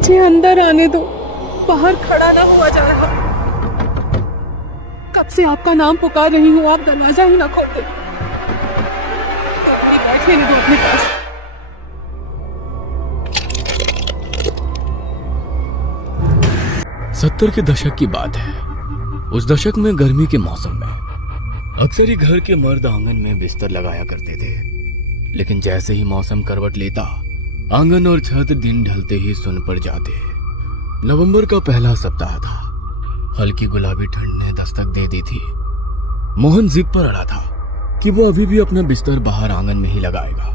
मुझे अंदर आने दो, बाहर खड़ा ना हुआ जा रहा। कब से आपका नाम पुकार रही हूँ, आप दरवाजा ही ना खोलते। तो बैठ लेने दो अपने पास। 70 के दशक की बात है। उस दशक में गर्मी के मौसम में अक्सर ही घर के मर्द आंगन में बिस्तर लगाया करते थे, लेकिन जैसे ही मौसम करवट लेता, आंगन और छत दिन ढलते ही सुन पड़ जाते। नवंबर का पहला सप्ताह था। हल्की गुलाबी ठंड ने दस्तक दे दी थी। मोहन जिद पर अड़ा था कि वो अभी भी अपना बिस्तर बाहर आंगन में ही लगाएगा।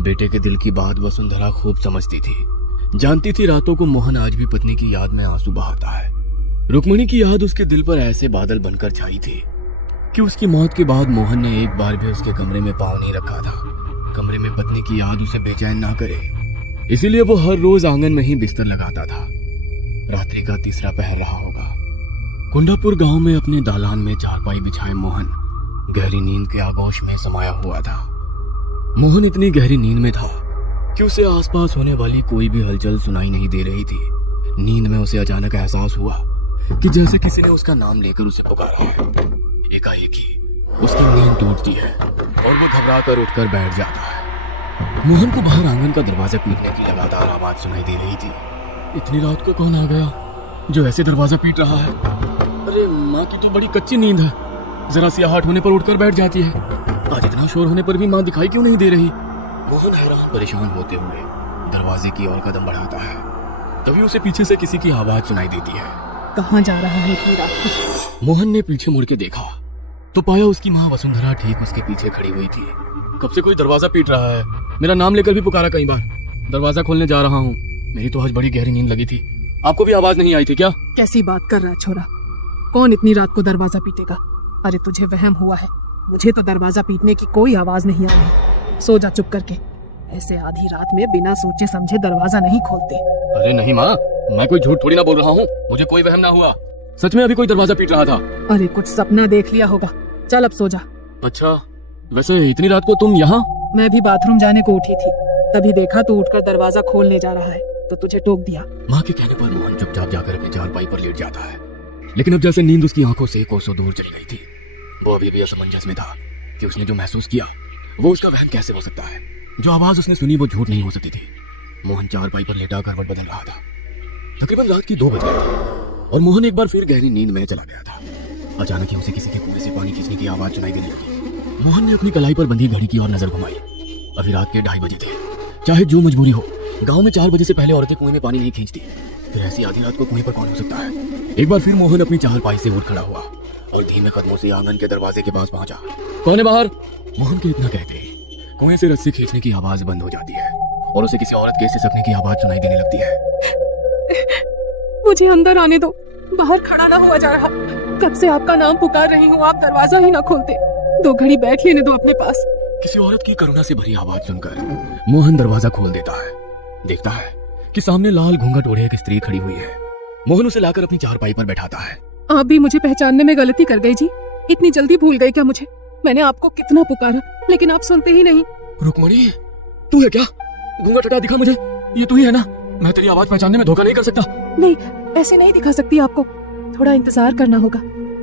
बेटे के दिल की बात वसुंधरा खूब समझती थी। जानती थी रातों को मोहन आज भी पत्नी की याद में आंसू बहाता है। रुक्मणी की याद उसके दिल पर ऐसे बादल बनकर छाई थी कि उसकी मौत के बाद मोहन ने एक बार भी उसके कमरे में पांव नहीं रखा था। कमरे में पत्नी की याद उसे बेचैन ना करे, इसीलिए वो हर रोज आंगन में ही बिस्तर लगाता था। रात्रि का तीसरा पहर रहा होगा। कुंडापुर गांव में अपने दालान में चारपाई बिछाए मोहन गहरी नींद के आगोश में समाया हुआ था। मोहन इतनी गहरी नींद में था कि उसे आसपास होने वाली कोई भी हलचल सुनाई नहीं दे रही थी। नींद में उसे अचानक एहसास हुआ कि जैसे किसी ने उसका नाम लेकर उसे पुकारा है। एकाएक ही उसकी नींद टूटती है और वो घबरा कर उठकर बैठ जाता है। मोहन को बाहर आंगन का दरवाजा पीटने की लगातार आवाज सुनाई दे रही थी। इतनी रात को कौन आ गया जो ऐसे दरवाजा पीट रहा है? अरे माँ की तो बड़ी कच्ची नींद है, जरा सी आहट होने पर उठकर बैठ जाती है। आज इतना शोर होने पर भी माँ दिखाई क्यों नहीं दे रही? मोहन हैरान परेशान होते हुए दरवाजे की ओर कदम बढ़ाता है। तभी उसे पीछे से किसी की आवाज सुनाई देती है। कहाँ जा रहा है इतनी रात को? मोहन ने पीछे मुड़ के देखा तो पाया उसकी माँ वसुंधरा ठीक उसके पीछे खड़ी हुई थी। कब से कोई दरवाजा पीट रहा है? मेरा नाम लेकर भी पुकारा कई बार। दरवाजा खोलने जा रहा हूँ। मेरी तो आज बड़ी गहरी नींद लगी थी। आपको भी आवाज नहीं आई थी क्या? कैसी बात कर रहा छोरा? कौन इतनी रात को दरवाजा पीटेगा? अरे तुझे वहम हुआ है, मुझे तो दरवाजा पीटने की कोई आवाज नहीं आई। सो जा चुप करके। ऐसे आधी रात में बिना सोचे समझे दरवाजा नहीं खोलते। अरे नहीं माँ, मैं कोई झूठ थोड़ी ना बोल रहा हूँ। मुझे कोई वहम ना हुआ। सच में अभी कोई दरवाजा पीट रहा था। अरे कुछ सपना देख लिया होगा। चल अब सो जा। अच्छा, वैसे इतनी रात को तुम यहाँ? मैं भी बाथरूम जाने को उठी थी, तभी देखा तू उठकर दरवाजा खोलने जा रहा है तो तुझे टोक दिया। माँ के कहने पर मोहन चुपचाप जाकर अपनी चारपाई पर लेट जाता है, लेकिन अब जैसे नींद उसकी आंखों से कोसों दूर चली गई थी। वो अभी भी असमंजस में था कि उसने जो महसूस किया वो उसका वहम कैसे हो सकता है। जो आवाज उसने सुनी वो झूठ नहीं हो सकती थी। मोहन चारपाई पर लेटा करवट बदल रहा था। तकरीबन रात की 2 बज गई थी और मोहन एक बार फिर गहरी नींद में चला गया था। अचानक ही उसे किसी के कुएं से पानी खींचने की आवाज सुनाई देने लगी। मोहन ने अपनी कलाई पर बंधी घड़ी की ओर नजर घुमाई। अभी रात के 2:30 बजे थे। चाहे जो मजबूरी हो, गांव में 4 बजे से पहले औरतें कुएं में पानी नहीं खींचती। फिर ऐसी आधी रात को कुएं पर कौन हो सकता है? एक बार फिर मोहन अपनी चारपाई से उठ खड़ा हुआ और धीमे कदमों से आंगन के दरवाजे के पास पहुंचा। कौन है बाहर? मोहन के इतना कहते ही कुएं से रस्सी खींचने की आवाज बंद हो जाती है और उसे किसी औरत के सिसकने की आवाज सुनाई देने लगती है। मुझे अंदर आने दो, बाहर खड़ा ना हुआ जा रहा। कब से आपका नाम पुकार रही हूँ, आप दरवाजा ही ना खोलते। 2 घड़ी बैठ लेने दो अपने पास। किसी औरत की करुणा से भरी आवाज सुनकर मोहन दरवाजा खोल देता है। देखता है कि सामने लाल घूंघट ओढ़े एक स्त्री खड़ी हुई है। मोहन उसे लाकर अपनी चारपाई पर बैठाता है। आप भी मुझे पहचानने में गलती कर गई जी। इतनी जल्दी भूल गई क्या मुझे? मैंने आपको कितना पुकारा लेकिन आप सुनते ही नहीं। रुक्मणी, तू है क्या? घूंघट हटा, दिखा मुझे। ये तू ही है ना? मैं तेरी आवाज पहचानने में धोखा नहीं कर सकता। नहीं, ऐसे नहीं दिखा सकती आपको। थोड़ा इंतजार करना होगा।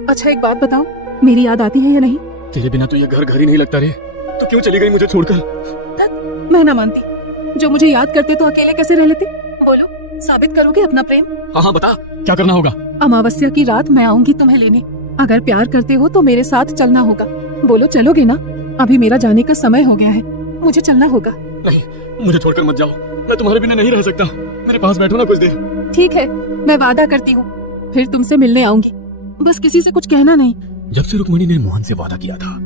अच्छा एक बात बताओ, मेरी याद आती है या नहीं? तेरे बिना तो ये घर ही नहीं लगता रे। तो क्यों चली गई मुझे छोड़कर? मैं ना मानती। जो मुझे याद करते तो अकेले कैसे रह लेते? बोलो, साबित करोगे अपना प्रेम? हाँ बता, क्या करना होगा? अमावस्या की रात मैं आऊंगी तुम्हें लेने। अगर प्यार करते हो तो मेरे साथ चलना होगा। बोलो, चलोगे ना? अभी मेरा जाने का समय हो गया है, मुझे चलना होगा। नहीं, मुझे छोड़कर मत जाओ। मैं तुम्हारे बिना नहीं रह सकता। मेरे पास बैठो ना कुछ देर। ठीक है, मैं वादा करती हूँ, फिर तुमसे मिलने आऊंगी। बस किसी से कुछ कहना नहीं। जब से रुक्मणी ने मोहन से वादा किया था,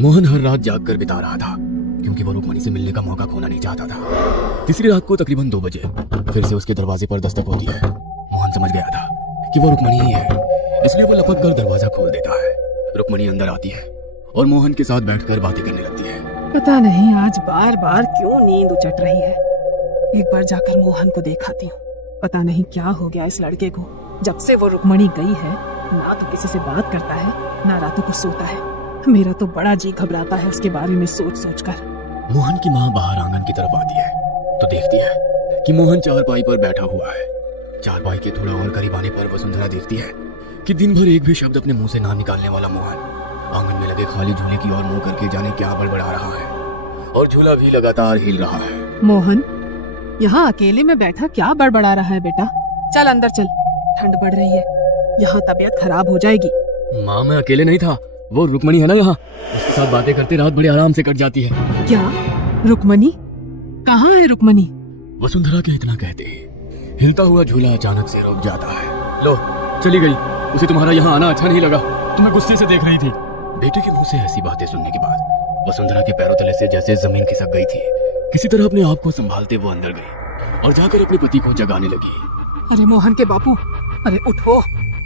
मोहन हर रात जाग कर बिता रहा था, क्योंकि वो रुक्मणी से मिलने का मौका खोना नहीं चाहता था। तीसरी रात को तकरीबन 2 बजे फिर से उसके दरवाजे पर दस्तक होती है। मोहन समझ गया था कि वो रुक्मणी ही है, इसलिए वो लपक कर दरवाजा खोल देता है। रुक्मणी अंदर आती है और मोहन के साथ बैठकर बातें करने लगती है। पता नहीं आज बार बार क्यों नींद उचट रही है। एक बार जाकर मोहन को देखाती हूँ। पता नहीं क्या हो गया इस लड़के को। जब से वो रुक्मणी गई है, ना तो किसी से बात करता है, ना रातों को सोता है। मेरा तो बड़ा जी घबराता है उसके बारे में सोच सोच कर। मोहन की माँ बाहर आंगन की तरफ आती है तो देखती है कि मोहन चारपाई पर बैठा हुआ है। चारपाई के थोड़ा और करीब आने पर वसुंधरा देखती है कि दिन भर एक भी शब्द अपने मुंह से ना निकालने वाला मोहन आंगन में लगे खाली झूले की ओर मुंह करके जाने क्या बड़बड़ा रहा है, और झूला भी लगातार हिल रहा है। मोहन, यहाँ अकेले में बैठा क्या बड़बड़ा रहा है बेटा? चल अंदर चल, ठंड बढ़ रही है, यहाँ तबीयत खराब हो जाएगी। माँ, मैं अकेले नहीं था, वो रुक्मणी है ना यहाँ, उसके साथ बातें करते रात बड़े आराम से कट जाती है। क्या? रुक्मणी? कहाँ है रुक्मणी? वसुंधरा के इतना कहते ही हिलता हुआ झूला अचानक से रुक जाता है। लो, चली गई। उसे तुम्हारा यहाँ आना अच्छा नहीं लगा, तुम्हें गुस्से से देख रही थी। बेटे के मुंह से ऐसी बातें सुनने के बाद वसुंधरा के पैरों तले से जैसे जमीन खिसक गई थी। किसी तरह अपने आप को संभालते वो अंदर गई और जाकर अपने पति को जगाने लगी। अरे मोहन के बापू, अरे उठो।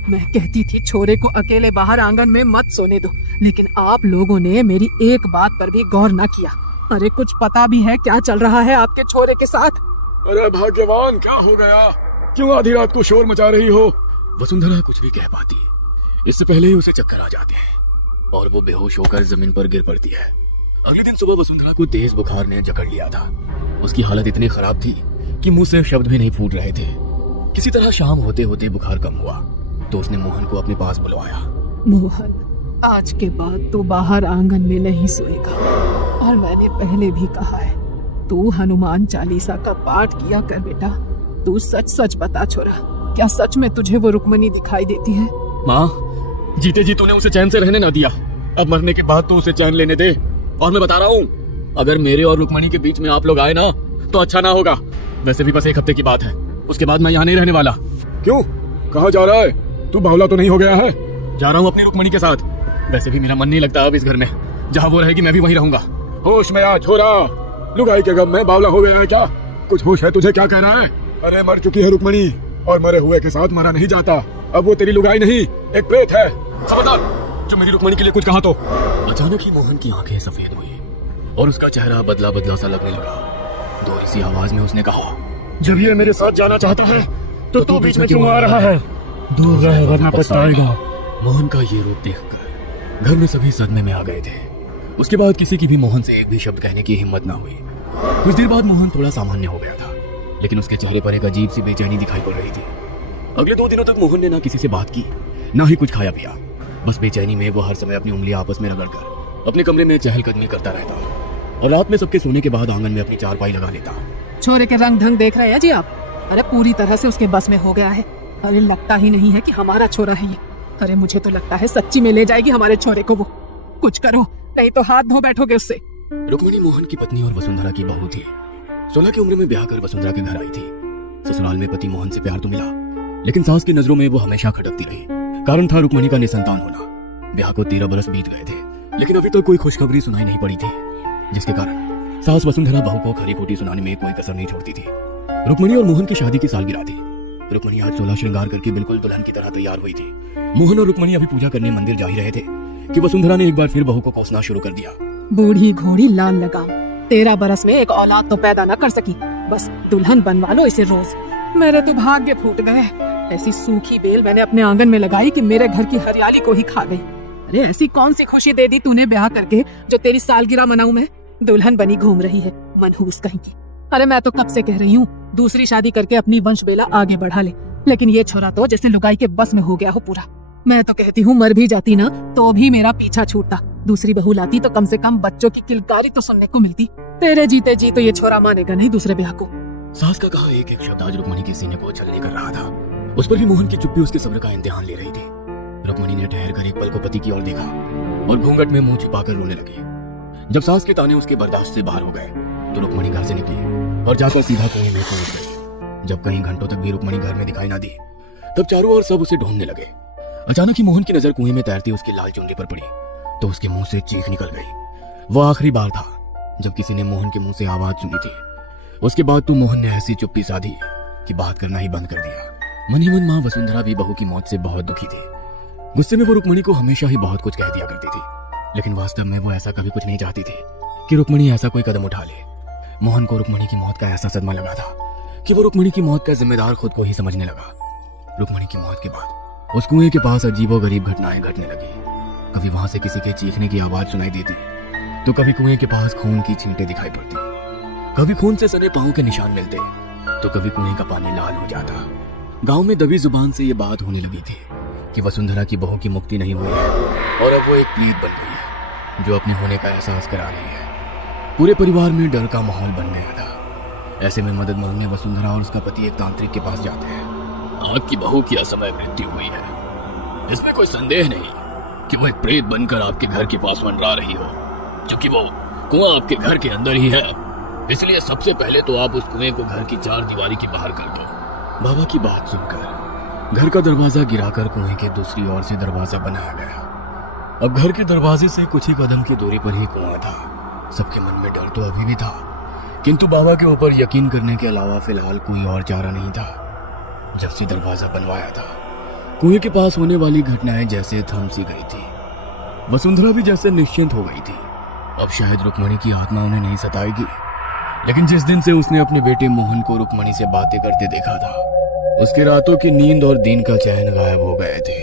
मैं कहती थी छोरे को अकेले बाहर आंगन में मत सोने दो, लेकिन आप लोगों ने मेरी एक बात पर भी गौर न किया। अरे कुछ पता भी है क्या चल रहा है आपके छोरे के साथ? अरे भाग्यवान, क्या हो गया? क्यों आधी रात को शोर मचा रही हो? वसुंधरा कुछ भी कह पाती, इससे पहले ही उसे चक्कर आ जाते हैं और वो बेहोश होकर जमीन पर गिर पड़ती है। अगले दिन सुबह वसुंधरा को तेज बुखार ने जकड़ लिया था। उसकी हालत इतनी खराब थी कि मुंह से शब्द भी नहीं फूट रहे थे। किसी तरह शाम होते होते बुखार कम हुआ तो उसने मोहन को अपने पास बुलवाया। मोहन, आज के बाद तू बाहर आंगन में नहीं सोएगा, और मैंने पहले भी कहा है, तू हनुमान चालीसा का पाठ किया कर बेटा। तू सच सच बता छोरा, क्या सच में तुझे वो रुक्मणी दिखाई देती है? माँ, जीते जी तूने उसे चैन से रहने ना दिया, अब मरने के बाद तो उसे चैन लेने दे। और मैं बता रहा हूँ, अगर मेरे और रुक्मणी के बीच में आप लोग आए ना तो अच्छा ना होगा। वैसे भी बस एक हफ्ते की बात है, उसके बाद मैं यहाँ नहीं रहने वाला। क्यों? कहाँ जा रहा है? तू बावला तो नहीं हो गया है? जा रहा हूँ अपनी रुक्मणी के साथ। वैसे भी मेरा मन नहीं लगता अब इस घर में, जहाँ वो रहेगी मैं भी वहीं रहूंगा। होश में आ छोरा, लुगाई के गम में बावला हो गया है क्या? कुछ होश है तुझे? क्या कह रहा है? अरे मर चुकी है रुक्मणी, और मरे हुए के साथ मरा नहीं जाता। अब वो तेरी लुगाई नहीं, एक प्रेत है। खबरदार, जो मेरी रुक्मणी के लिए कुछ कहा तो। अचानक ही मोहन की आंखें सफेद हुई और उसका चेहरा बदला बदला सा लगने लगा। दोहरी सी आवाज में उसने कहा, जब ये मेरे साथ जाना चाहता है तो तू बीच में क्यों आ रहा है? दूर रहे वरना पछताएगा। मोहन का ये रूप देखकर घर में सभी सदमे में आ गए थे। उसके बाद किसी की भी मोहन से एक भी शब्द कहने की हिम्मत ना हुई। कुछ देर बाद मोहन थोड़ा सामान्य हो गया था, लेकिन उसके चेहरे पर एक अजीब सी बेचैनी दिखाई पड़ रही थी। अगले 2 दिनों तक मोहन ने ना किसी से बात की, ना ही कुछ खाया पिया। बस बेचैनी में वो हर समय अपनी उंगलियां आपस में रगड़कर अपने कमरे में चहलकदमी करता रहता और रात में सबके सोने के बाद आंगन में अपनी चारपाई लगा लेता। छोरे के रंग ढंग देख रहे हैं जी आप? अरे पूरी तरह से उसके बस में हो गया है। अरे लगता ही नहीं है कि हमारा छोरा है ये। अरे मुझे तो लगता है सच्ची में ले जाएगी हमारे छोरे को वो। कुछ करो, नहीं तो हाथ धो बैठोगे उससे। रुक्मणी मोहन की पत्नी और वसुंधरा की बहू थी। 16 की उम्र में ब्याह कर वसुंधरा के घर आई थी। ससुराल में पति मोहन से प्यार तो मिला, लेकिन सास की नजरों में वो हमेशा खटकती रही। कारण था रुक्मणी का निसंतान होना। ब्याह को 13 बरस बीत गए थे, लेकिन अभी तक कोई खुशखबरी सुनाई नहीं पड़ी थी, जिसके कारण सास वसुंधरा बहू को खरी खोटी सुनाने में कोई कसर नहीं छोड़ती थी। रुक्मणी और मोहन की शादी की सालगिरह थी। रुक्मणी आज 16 श्रृंगार करके बिल्कुल दुल्हन की तरह तैयार हुई थी। मोहन और रुक्मणी अभी पूजा करने मंदिर जा ही रहे थे कि वसुंधरा ने एक बार फिर बहू को कोसना शुरू कर दिया। बूढ़ी घोड़ी लाल लगाम, 13 बरस में एक औलाद तो पैदा न कर सकी, बस दुल्हन बनवा लो इसे रोज। मेरे तो भाग्य फूट गए। ऐसी सूखी बेल मैंने अपने आंगन में लगाई कि मेरे घर की हरियाली को ही खा गई। अरे ऐसी कौन सी खुशी दे दी तूने ब्याह करके जो तेरी सालगिरह मनाऊं मैं? दुल्हन बनी घूम रही है मनहूस कहीं की। अरे मैं तो कब से कह रही हूँ दूसरी शादी करके अपनी वंश बेला आगे बढ़ा ले, लेकिन ये छोरा तो जैसे लुगाई के बस में हो गया हो पूरा। मैं तो कहती हूँ मर भी जाती ना तो भी मेरा पीछा छूटता। दूसरी बहू लाती तो कम से कम बच्चों की किलकारी तो सुनने को मिलती। तेरे जीते जी तो ये छोरा मानेगा नहीं दूसरे ब्याह को। सास का कहा एक एक शब्द आज रुक्मणी के सीने को छलनी कर रहा था। उस पर भी मोहन की चुप्पी उसके सब्र का इम्तिहान ले रही थी। रुक्मणी ने ठहर कर एक पल को पति की ओर देखा और घूंघट में मुंह छिपाकर रोने लगी। जब सास के ताने उसके बर्दाश्त से बाहर हो गए तो रुक्मणी घर से निकली और जाकर सीधा कुएं में कूद गई। जब कई घंटों तक भी रुक्मणी घर में दिखाई ना दी, तब चारों ओर सब उसे ढूंढने लगे। अचानक ही मोहन की नजर कुएं में तैरती उसकी लाल चुनरी पर पड़ी तो उसके मुंह से चीख निकल गई। वो आखिरी बार था जब किसी ने मोहन के मुंह से आवाज सुनी थी। उसके बाद तो मोहन ने ऐसी चुप्पी साधी कि बात करना ही बंद कर दिया। मन ही मन माँ वसुंधरा भी बहू की मौत से बहुत दुखी थी। गुस्से में वो रुक्मणी को हमेशा ही बहुत कुछ कह दिया करती थी, लेकिन वास्तव में वो ऐसा कभी कुछ नहीं चाहती थी कि रुक्मणी ऐसा कोई कदम उठा ले। मोहन को रुक्मणी की मौत का ऐसा सदमा लगा था कि वो रुक्मणी की मौत का जिम्मेदार खुद को ही समझने लगा। रुक्मणी की मौत के बाद उस कुएं के पास अजीबोगरीब घटनाएं घटने लगी। कभी वहां से किसी के चीखने की आवाज सुनाई देती तो कभी कुएं के पास खून की छींटें दिखाई पड़ती। कभी खून से सने पांव के निशान मिलते तो कभी कुएं का पानी लाल हो जाता गांव में दबी जुबान से ये बात होने लगी थी कि वसुंधरा की बहू की मुक्ति नहीं हुई है और अब वो एक प्रीत बन गई है जो अपने होने का एहसास करा रही है। पूरे परिवार में डर का माहौल बन गया था। ऐसे में मदद मांगने वसुंधरा और उसका पति एक तांत्रिक के पास जाते हैं। आपकी बहू की असमय मृत्यु हुई है, इसमें कोई संदेह नहीं कि वो एक प्रेत बनकर आपके घर के पास मंडरा रही हो। क्योंकि वो कुआं आपके घर के अंदर ही है, इसलिए सबसे पहले तो आप उस कुएं को घर की चार दीवारी के बाहर कर दो। बाबा की बात सुनकर घर का दरवाजा गिराकर कुएं के दूसरी ओर से दरवाजा बनाया गया। अब घर के दरवाजे से कुछ ही कदम की दूरी पर ही कुआं था। सबके मन में डर तो अभी भी था, किंतु बाबा के ऊपर यकीन करने के अलावा फिलहाल कोई और चारा नहीं था। जब से दरवाजा बनवाया था, कुएं के पास होने वाली घटनाएं जैसे थम सी गई थी। वसुंधरा भी जैसे निश्चिंत हो गई थी। अब शायद रुक्मणी की आत्मा उन्हें नहीं सताएगी। लेकिन जिस दिन से उसने अपने बेटे मोहन को रुक्मणी से बातें करते देखा था, उसके रातों की नींद और दिन का चैन गायब हो गए थे।